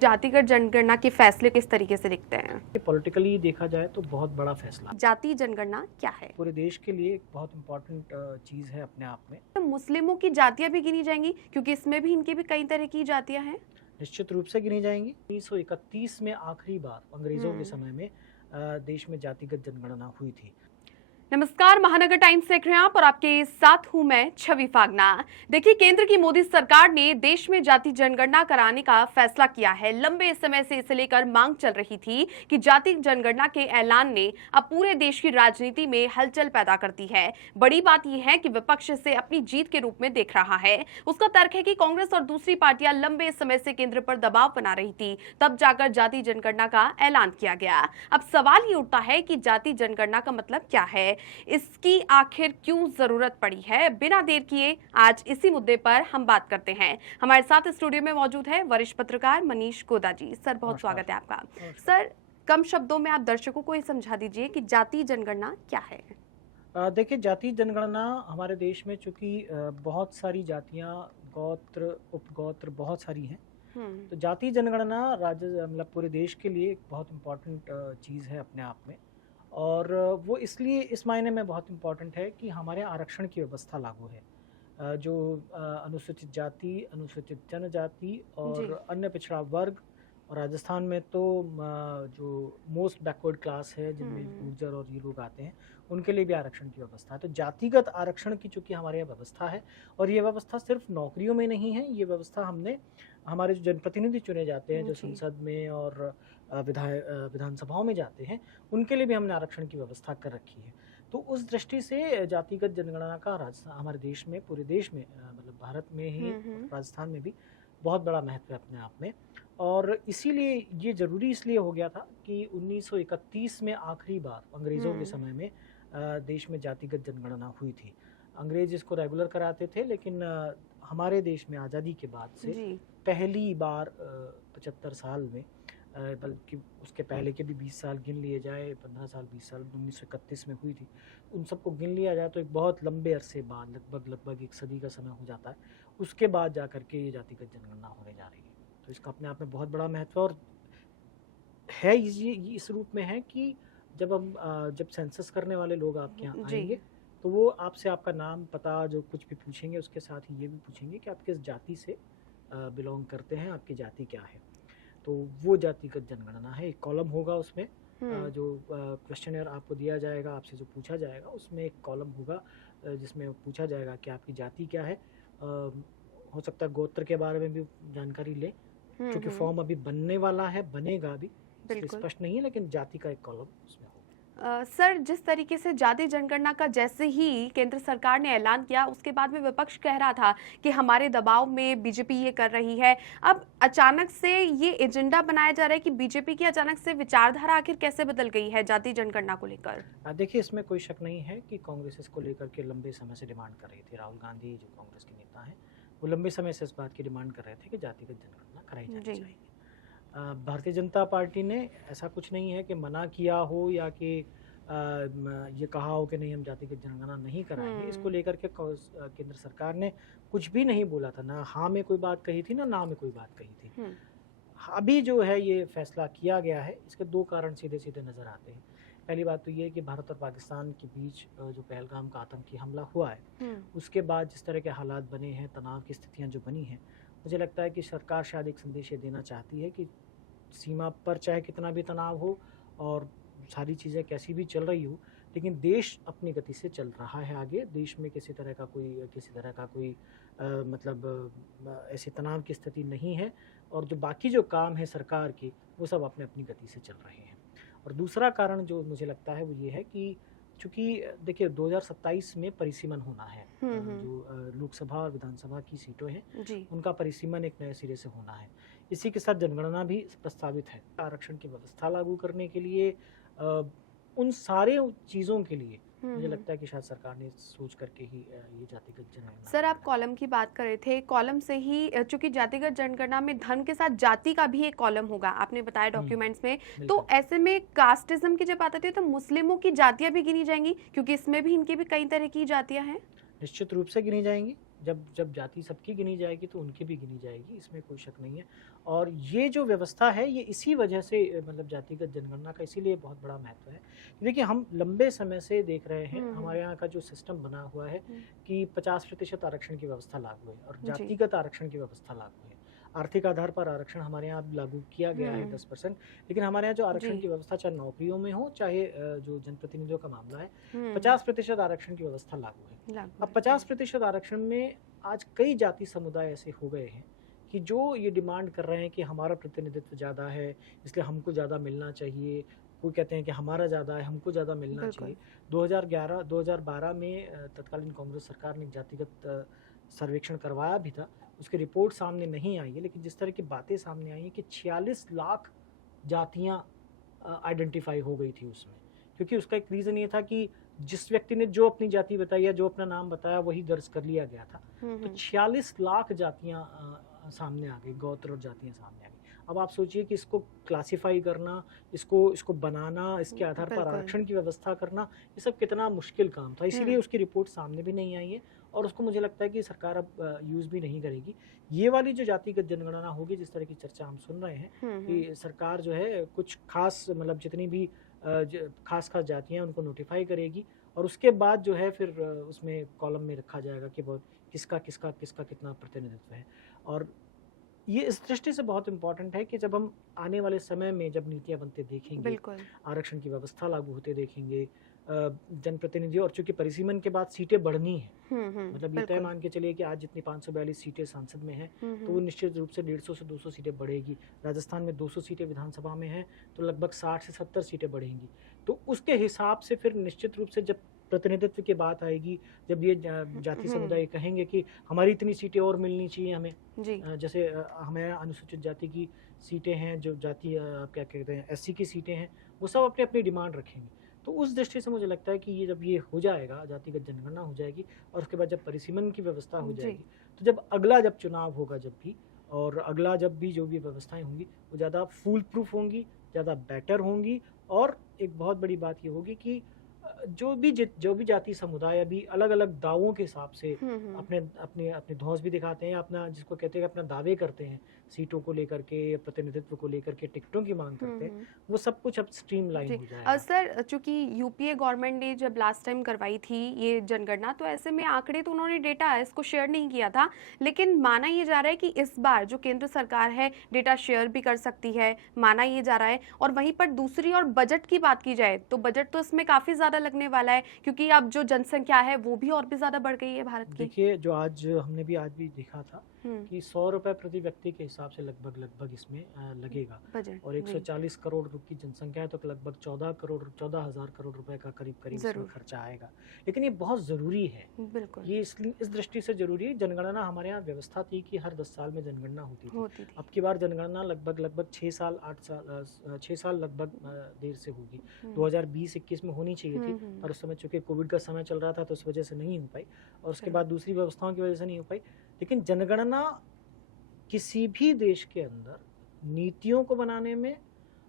जातिगत जनगणना के फैसले किस तरीके से दिखते हैं? पॉलिटिकली देखा जाए तो बहुत बड़ा फैसला। जाति जनगणना क्या है? पूरे देश के लिए एक बहुत इम्पोर्टेंट चीज़ है अपने आप में। तो मुस्लिमों की जातियां भी गिनी जाएंगी क्योंकि इसमें भी इनकी भी कई तरह की जातियां हैं। निश्चित रूप से गिनी जाएंगी। 1931 में आखिरी बार अंग्रेजों के समय में देश में जातिगत जनगणना हुई थी। नमस्कार, महानगर टाइम्स देख रहे हैं आप और आपके साथ हूं मैं छवि फागना। देखिए, केंद्र की मोदी सरकार ने देश में जाति जनगणना कराने का फैसला किया है। लंबे समय से इसे लेकर मांग चल रही थी कि जाति जनगणना के ऐलान ने अब पूरे देश की राजनीति में हलचल पैदा कर दी है। बड़ी बात यह है कि विपक्ष इसे अपनी जीत के रूप में देख रहा है। उसका तर्क है कि कांग्रेस और दूसरी पार्टियां लंबे समय से केंद्र पर दबाव बना रही थी, तब जाकर जाति जनगणना का ऐलान किया गया। अब सवाल ये उठता है कि जाति जनगणना का मतलब क्या है, इसकी आखिर क्यों जरूरत पड़ी है। बिना देर किए आज इसी मुद्दे पर हम बात करते हैं। हमारे साथ स्टूडियो में मौजूद है वरिष्ठ पत्रकार मनीष गोदा जी। सर, बहुत स्वागत है आपका। सर, कम शब्दों में आप दर्शकों को ये समझा दीजिए कि जाति जनगणना क्या है। देखिए, जाति जनगणना हमारे देश में चूंकि बहुत सारी जातियां, गोत्र, उपगोत्र बहुत सारी हैं, तो जाति जनगणना राज्य मतलब पूरे देश के लिए एक बहुत इम्पोर्टेंट चीज़ है अपने आप में। और वो इसलिए इस मायने में बहुत इम्पोर्टेंट है कि हमारे आरक्षण की व्यवस्था लागू है। जो अनुसूचित जाति, अनुसूचित जनजाति और अन्य पिछड़ा वर्ग, और राजस्थान में तो जो मोस्ट बैकवर्ड क्लास है जिनमें गुर्जर और ये लोग आते हैं, उनके लिए भी आरक्षण की व्यवस्था है। तो जातिगत आरक्षण की चूँकि हमारे यहाँ व्यवस्था है, और ये व्यवस्था सिर्फ नौकरियों में नहीं है, ये व्यवस्था हमने हमारे जो जनप्रतिनिधि चुने जाते हैं, जो संसद में और विधानसभाओं में जाते हैं, उनके लिए भी हमने आरक्षण की व्यवस्था कर रखी है। तो उस दृष्टि से जातिगत जनगणना का हमारे देश में, पूरे देश में, मतलब भारत में ही, राजस्थान में भी बहुत बड़ा महत्व है अपने आप में। और इसीलिए ये ज़रूरी इसलिए हो गया था कि 1931 में आखिरी बार अंग्रेज़ों के समय में देश में जातिगत जनगणना हुई थी। अंग्रेज इसको रेगुलर कराते थे, लेकिन हमारे देश में आज़ादी के बाद से पहली बार 75 साल में, बल्कि उसके पहले के भी 20 साल गिन लिए जाए, 15 साल 20 साल 1931 में हुई थी, उन सबको गिन लिया जाए तो एक बहुत लंबे अरसे बाद, लगभग एक सदी का समय हो जाता है, उसके बाद जा करके ये जातिगत जनगणना होने जा रही है। तो इसका अपने आप में बहुत बड़ा महत्व और है। ये इस रूप में है कि जब सेंसस करने वाले लोग आपके यहाँ आएंगे तो वो आपसे आपका नाम, पता, जो कुछ भी पूछेंगे, उसके साथ ही ये भी पूछेंगे कि आप किस जाति से बिलोंग करते हैं, आपकी जाति क्या है। तो वो जातिगत जनगणना है। एक कॉलम होगा उसमें, जो क्वेश्चनर आपको दिया जाएगा, आपसे जो पूछा जाएगा, उसमें एक कॉलम होगा जिसमें पूछा जाएगा कि आपकी जाति क्या है। हो सकता है गोत्र के बारे में भी जानकारी ले, क्योंकि फॉर्म अभी बनने वाला है, बनेगा अभी, स्पष्ट नहीं है, लेकिन जाति का एक कॉलम उसमें होगा। सर, जिस तरीके से जाति जनगणना का जैसे ही केंद्र सरकार ने ऐलान किया, उसके बाद में विपक्ष कह रहा था कि हमारे दबाव में बीजेपी ये कर रही है। अब अचानक से ये एजेंडा बनाया जा रहा है कि बीजेपी की अचानक से विचारधारा आखिर कैसे बदल गई है जाति जनगणना को लेकर? देखिए, इसमें कोई शक नहीं है कि कांग्रेस इसको लेकर के लंबे समय से डिमांड कर रही थी। राहुल गांधी जो कांग्रेस के नेता हैं, वो लंबे समय से इस बात की डिमांड कर रहे थे कि जातिगत जनगणना कराई जानी चाहिए। भारतीय जनता पार्टी ने ऐसा कुछ नहीं है कि मना किया हो या कि ये कहा हो कि नहीं, हम जातिगत जनगणना नहीं कराएंगे। इसको लेकर के केंद्र सरकार ने कुछ भी नहीं बोला था, ना हाँ में कोई बात कही थी, ना में कोई बात कही थी। अभी जो है ये फैसला किया गया है, इसके दो कारण सीधे सीधे नज़र आते हैं। पहली बात तो ये कि भारत और पाकिस्तान के बीच जो पहलगाम का आतंकी हमला हुआ है, उसके बाद जिस तरह के हालात बने हैं, तनाव की स्थितियां जो बनी हैं, मुझे लगता है कि सरकार शायद एक संदेश ये देना चाहती है कि सीमा पर चाहे कितना भी तनाव हो और सारी चीज़ें कैसी भी चल रही हो, लेकिन देश अपनी गति से चल रहा है आगे। देश में किसी तरह का कोई मतलब ऐसे तनाव की स्थिति नहीं है, और जो बाकी जो काम है सरकार की, वो सब अपने अपनी गति से चल रहे हैं। और दूसरा कारण जो मुझे लगता है वो ये है कि चूँकि देखिए 2027 में परिसीमन होना है, जो लोकसभा और विधानसभा की सीटें हैं, उनका परिसीमन एक नए सिरे से होना है। इसी के साथ जनगणना भी प्रस्तावित है। आरक्षण की व्यवस्था लागू करने के लिए, उन सारे चीज़ों के लिए मुझे लगता है कि शायद सरकार ने सोच करके ही ये जातिगत जनगणना। सर, आप कॉलम की बात कर रहे थे, कॉलम से ही, चूंकि जातिगत जनगणना में धर्म के साथ जाति का भी एक कॉलम होगा, आपने बताया डॉक्यूमेंट्स में, तो ऐसे में कास्टिज्म की जब बात आती है तो मुस्लिमों की जातियां भी गिनी जाएंगी क्योंकि इसमें भी इनकी भी कई तरह की जातियां हैं। निश्चित रूप से गिनी जाएंगी। जब जब जाति सबकी गिनी जाएगी तो उनकी भी गिनी जाएगी, इसमें कोई शक नहीं है। और ये जो व्यवस्था है ये इसी वजह से मतलब जातिगत जनगणना का इसीलिए बहुत बड़ा महत्व है। देखिए हम लंबे समय से देख रहे हैं हमारे यहाँ का जो सिस्टम बना हुआ है कि 50% आरक्षण की व्यवस्था लागू है और जातिगत आरक्षण की व्यवस्था लागू है। आर्थिक आधार पर आरक्षण हमारे यहाँ लागू किया गया है 10%, लेकिन हमारे यहाँ जो आरक्षण की व्यवस्था चाहे नौकरियों में हो चाहे जो जनप्रतिनिधियों का मामला है 50% आरक्षण की व्यवस्था लागू है। अब 50% आरक्षण में आज कई जाति समुदाय ऐसे हो गए हैं कि जो ये डिमांड कर रहे हैं कि हमारा प्रतिनिधित्व ज़्यादा है इसलिए हमको ज़्यादा मिलना चाहिए। कोई कहते हैं कि हमारा ज़्यादा है हमको ज़्यादा मिलना चाहिए। 2012 में तत्कालीन कांग्रेस सरकार ने जातिगत सर्वेक्षण करवाया भी था, उसकी रिपोर्ट सामने नहीं आई है, लेकिन जिस तरह की बातें सामने आई हैं कि 46 लाख जातियां आइडेंटिफाई हो गई थी उसमें, क्योंकि उसका एक रीज़न ये था कि जिस व्यक्ति ने जो अपनी जाति बताई या जो अपना नाम बताया वही दर्ज कर लिया गया था। तो 46 लाख जातियां सामने आ गई, गोत्र और जातियां सामने आ गई। अब आप सोचिए कि इसको क्लासिफाई करना, इसको बनाना, इसके आधार पर आरक्षण की व्यवस्था करना, ये सब कितना मुश्किल काम था। इसीलिए उसकी रिपोर्ट सामने भी नहीं आई है और उसको मुझे लगता है कि सरकार अब यूज़ भी नहीं करेगी। ये वाली जो जातिगत जनगणना होगी, जिस तरह की चर्चा हम सुन रहे हैं कि सरकार जो है कुछ खास मतलब जितनी भी खास जातियाँ उनको नोटिफाई करेगी और उसके बाद जो है फिर उसमें कॉलम में रखा जाएगा कि बहुत किसका कितना प्रतिनिधित्व है। और ये इस दृष्टि से बहुत इम्पोर्टेंट है कि जब हम आने वाले समय में जब नीतियाँ बनते देखेंगे, आरक्षण की व्यवस्था लागू होते देखेंगे, जनप्रतिनिधि और चूंकि परिसीमन के बाद सीटें बढ़नी है, मतलब ये तय मान के चलिए कि आज जितनी 542 सीटें संसद में हैं तो वो निश्चित रूप से 150 से 200 सीटें बढ़ेगी। राजस्थान में 200 सीटें विधानसभा में हैं तो लगभग 60 से 70 सीटें बढ़ेंगी। तो उसके हिसाब से फिर निश्चित रूप से जब प्रतिनिधित्व की बात आएगी, जब ये जाति समुदाय कहेंगे कि हमारी इतनी सीटें और मिलनी चाहिए हमें, जैसे हमें अनुसूचित जाति की सीटें हैं, जो जाति क्या कहते हैं SC की सीटें हैं, वो सब अपनी अपनी डिमांड रखेंगे। तो उस दृष्टि से मुझे लगता है कि ये जब ये हो जाएगा, जातिगत जनगणना हो जाएगी और उसके बाद जब परिसीमन की व्यवस्था हो जाएगी, तो जब अगला जब चुनाव होगा जब भी, और अगला जब भी जो भी व्यवस्थाएं होंगी वो ज़्यादा फूल प्रूफ होंगी, ज़्यादा बेटर होंगी। और एक बहुत बड़ी बात ये होगी कि जो भी जाति समुदाय अभी अलग अलग दावों के हिसाब से अपने धौंस भी दिखाते हैं, अपना जिसको कहते हैं अपना दावे करते हैं, सीटों को लेकर के, प्रतिनिधित्व को लेकर के, टिकटों की मांग करते हैं, वो सब कुछ अब स्ट्रीमलाइन हो जाएगा। सर, चूंकि यूपीए गवर्नमेंट ने जब लास्ट टाइम करवाई थी ये जनगणना, तो ऐसे में आंकड़े तो उन्होंने डेटा इसको शेयर नहीं किया था, लेकिन माना ये जा रहा है कि इस बार जो केंद्र सरकार है डेटा शेयर भी कर सकती है, माना ये जा रहा है। और वहीं पर दूसरी और बजट की बात की जाए तो बजट तो इसमें काफी ज्यादा लगने वाला है, क्योंकि अब जो जनसंख्या है वो भी और भी ज्यादा बढ़ गई है भारत की। देखिए जो हमने आज भी देखा था कि 100 रुपए प्रति व्यक्ति के हिसाब से लगभग इसमें लगेगा और 140 करोड़ की जनसंख्या है तो लगभग 14,000 करोड़ रुपए का करीब इसमें खर्चा आएगा। लेकिन ये बहुत जरूरी है, ये इस दृष्टि से जरूरी है। जनगणना हमारे यहाँ व्यवस्था थी कि हर 10 साल में जनगणना होती थी। अब की बार जनगणना लगभग 6 साल लगभग देर से होगी। 2020-21 में होनी चाहिए थी, पर उस समय चूंकि कोविड का समय चल रहा था तो उस वजह से नहीं हो पाई और उसके बाद दूसरी व्यवस्थाओं की वजह से नहीं हो पाई। लेकिन जनगणना किसी भी देश के अंदर नीतियों को बनाने में,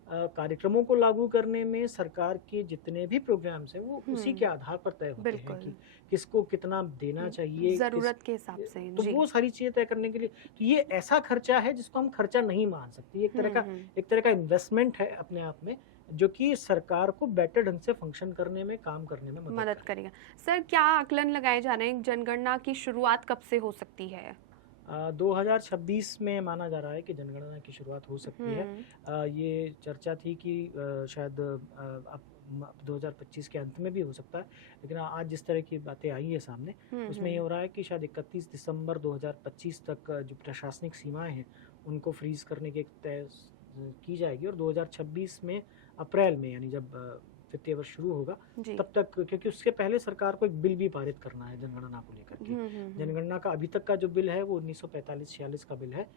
कार्यक्रमों को लागू करने में, सरकार के जितने भी प्रोग्राम्स हैं वो उसी के आधार पर तय होते हैं कि किसको कितना देना चाहिए, जरूरत के हिसाब से। तो वो सारी चीजें तय करने के लिए तो ये ऐसा खर्चा है जिसको हम खर्चा नहीं मान सकते। एक तरह का इन्वेस्टमेंट है अपने आप में, जो कि सरकार को बेटर ढंग से फंक्शन करने में, काम करने में मदद करेगा। सर, क्या आकलन लगाए जा रहे हैं, जनगणना की शुरुआत कब से हो सकती है? 2026 में माना जा रहा है कि जनगणना की शुरुआत हो सकती है। ये चर्चा थी कि शायद अब 2025 के अंत में भी हो सकता है, लेकिन आज जिस तरह की बातें आई है सामने उसमें ये हो रहा है कि शायद 31 दिसंबर 2025 तक जो प्रशासनिक सीमाएं हैं उनको फ्रीज करने की तय की जाएगी और 2026 में अप्रैल में, यानी जब वित्तीय वर्ष शुरू होगा तब तक, क्योंकि उसके पहले सरकार को एक बिल भी पारित करना है जनगणना को लेकर के। जनगणना का अभी तक का जो बिल है वो 1945-46 का बिल है,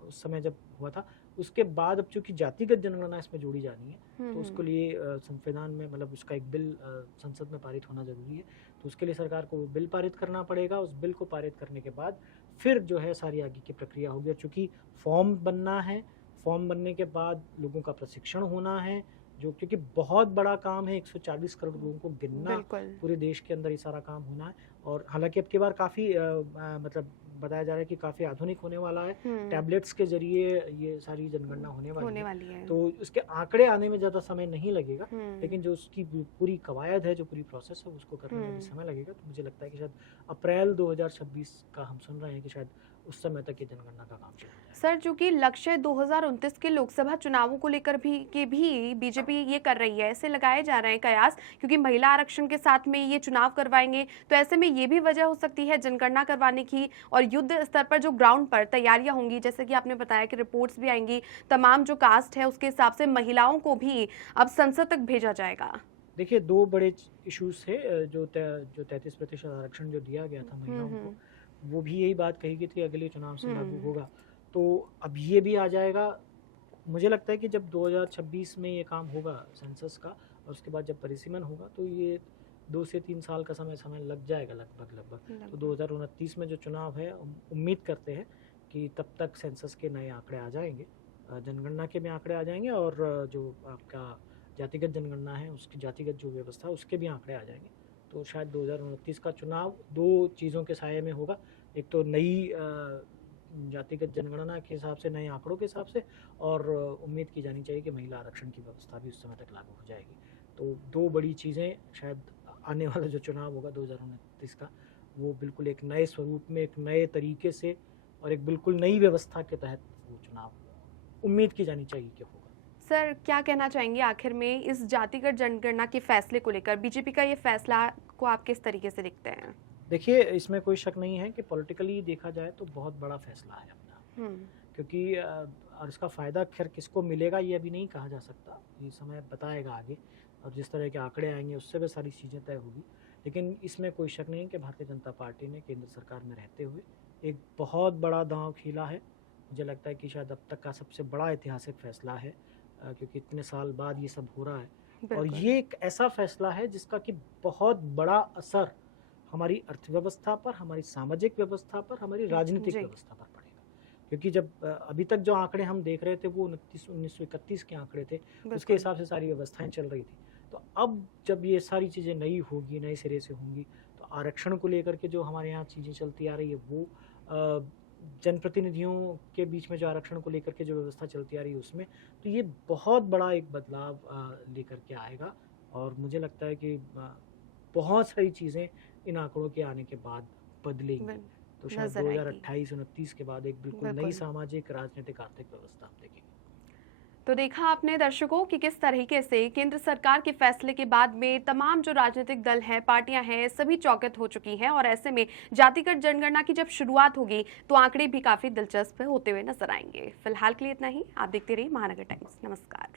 उस समय जब हुआ था। उसके बाद अब चूंकि जातिगत जनगणना इसमें जोड़ी जानी है तो उसके लिए संविधान में मतलब उसका एक बिल संसद में पारित होना जरूरी है, तो उसके लिए सरकार को बिल पारित करना पड़ेगा। उस बिल को पारित करने के बाद फिर जो है सारी आगे की प्रक्रिया होगी। और चूंकि फॉर्म बनना है, फॉर्म बनने के बाद लोगों का प्रशिक्षण होना है, जो क्योंकि बहुत बड़ा काम है, 140 करोड़ लोगों को गिनना, पूरे देश के अंदर ये सारा काम होना है और हालांकि अब की बार काफ़ी मतलब बताया जा रहा है कि काफ़ी आधुनिक होने वाला है, टैबलेट्स के जरिए ये सारी जनगणना होने वाली है। तो उसके आंकड़े आने में ज़्यादा समय नहीं लगेगा, लेकिन जो उसकी पूरी कवायद है, जो पूरी प्रोसेस है, उसको करने में भी समय लगेगा। तो मुझे लगता है कि शायद अप्रैल 2026 का हम सुन रहे हैं कि शायद उस समय तक ये जनगणना का काम शुरू हो जाए। सर, चूंकि लक्ष्य 2029 के लोकसभा चुनावों को लेकर भी बीजेपी ये कर रही है, ऐसे लगाए जा रहे हैं कयास, क्योंकि महिला आरक्षण के साथ में ये चुनाव करवाएंगे, तो ऐसे में ये भी वजह हो सकती है जनगणना करवाने की। और युद्ध स्तर पर जो ग्राउंड पर तैयारियां होंगी, जैसे कि आपने बताया कि रिपोर्ट्स भी आएंगी, तमाम जो कास्ट है उसके हिसाब से महिलाओं को भी अब संसद तक भेजा जाएगा। देखिए, दो बड़े इश्यूज थे। जो 33% आरक्षण जो दिया गया था महिलाओं को, वो भी यही बात कही गई थी अगले चुनाव से लागू होगा, तो अब ये भी आ जाएगा। मुझे लगता है कि जब 2026 में ये काम होगा सेंसस का, और उसके बाद जब परिसीमन होगा, तो ये 2 से 3 साल का समय लग जाएगा लगभग। तो 2029 में जो चुनाव है, उम्मीद करते हैं कि तब तक सेंसस के नए आंकड़े आ जाएंगे, जनगणना के भी आंकड़े आ जाएंगे, और जो आपका जातिगत जनगणना है, उसकी जातिगत जो व्यवस्था है, उसके भी आंकड़े आ जाएंगे। तो शायद 2029 का चुनाव 2 चीज़ों के साये में होगा। एक तो नई जातिगत जनगणना के हिसाब से, नए आंकड़ों के हिसाब से, और उम्मीद की जानी चाहिए कि महिला आरक्षण की व्यवस्था भी उस समय तक लागू हो जाएगी। तो 2 बड़ी चीज़ें, शायद आने वाला जो चुनाव होगा 2029 का, वो बिल्कुल एक नए स्वरूप में, एक नए तरीके से, और एक बिल्कुल नई व्यवस्था के तहत वो चुनाव उम्मीद की जानी चाहिए कि होगा। सर, क्या कहना चाहेंगे आखिर में इस जातिगत जनगणना के फैसले को लेकर? बीजेपी का ये फैसला को आप किस तरीके से देखते हैं? देखिए, इसमें कोई शक नहीं है कि पॉलिटिकली देखा जाए तो बहुत बड़ा फैसला है अपना, क्योंकि और इसका फ़ायदा खैर किसको मिलेगा ये अभी नहीं कहा जा सकता, ये समय बताएगा आगे, और जिस तरह के आंकड़े आएंगे उससे भी सारी चीज़ें तय होगी। लेकिन इसमें कोई शक नहीं है कि भारतीय जनता पार्टी ने केंद्र सरकार में रहते हुए एक बहुत बड़ा दांव खेला है। मुझे लगता है कि शायद अब तक का सबसे बड़ा ऐतिहासिक फैसला है, क्योंकि इतने साल बाद ये सब हो रहा है, और ये एक ऐसा फैसला है जिसका कि बहुत बड़ा असर हमारी अर्थव्यवस्था पर, हमारी सामाजिक व्यवस्था पर, हमारी राजनीतिक व्यवस्था पर पड़ेगा। क्योंकि जब अभी तक जो आंकड़े हम देख रहे थे वो 1931 के आंकड़े थे, उसके हिसाब से सारी व्यवस्थाएं चल रही थी। तो अब जब ये सारी चीज़ें नई होगी, नए सिरे से होंगी, तो आरक्षण को लेकर के जो हमारे यहाँ चीज़ें चलती आ रही है, वो जनप्रतिनिधियों के बीच में जो आरक्षण को लेकर के जो व्यवस्था चलती आ रही है उसमें, तो ये बहुत बड़ा एक बदलाव लेकर के आएगा। और मुझे लगता है कि बहुत सारी चीज़ें इन आंकड़ों के आने के बाद बदलेंगी। तो शायद 2028-29 के बाद एक बिल्कुल नई सामाजिक, राजनीतिक, आर्थिक व्यवस्था हम देखेंगे। तो देखा आपने दर्शकों कि किस तरीके से केंद्र सरकार के फैसले के बाद में तमाम जो राजनीतिक दल हैं, पार्टियां हैं, सभी चौकस हो चुकी हैं, और ऐसे में जातिगत जनगणना की जब शुरुआत होगी तो आंकड़े भी काफी दिलचस्प होते हुए नजर आएंगे। फिलहाल के लिए इतना ही। आप देखते रहिए महानगर टाइम्स। नमस्कार।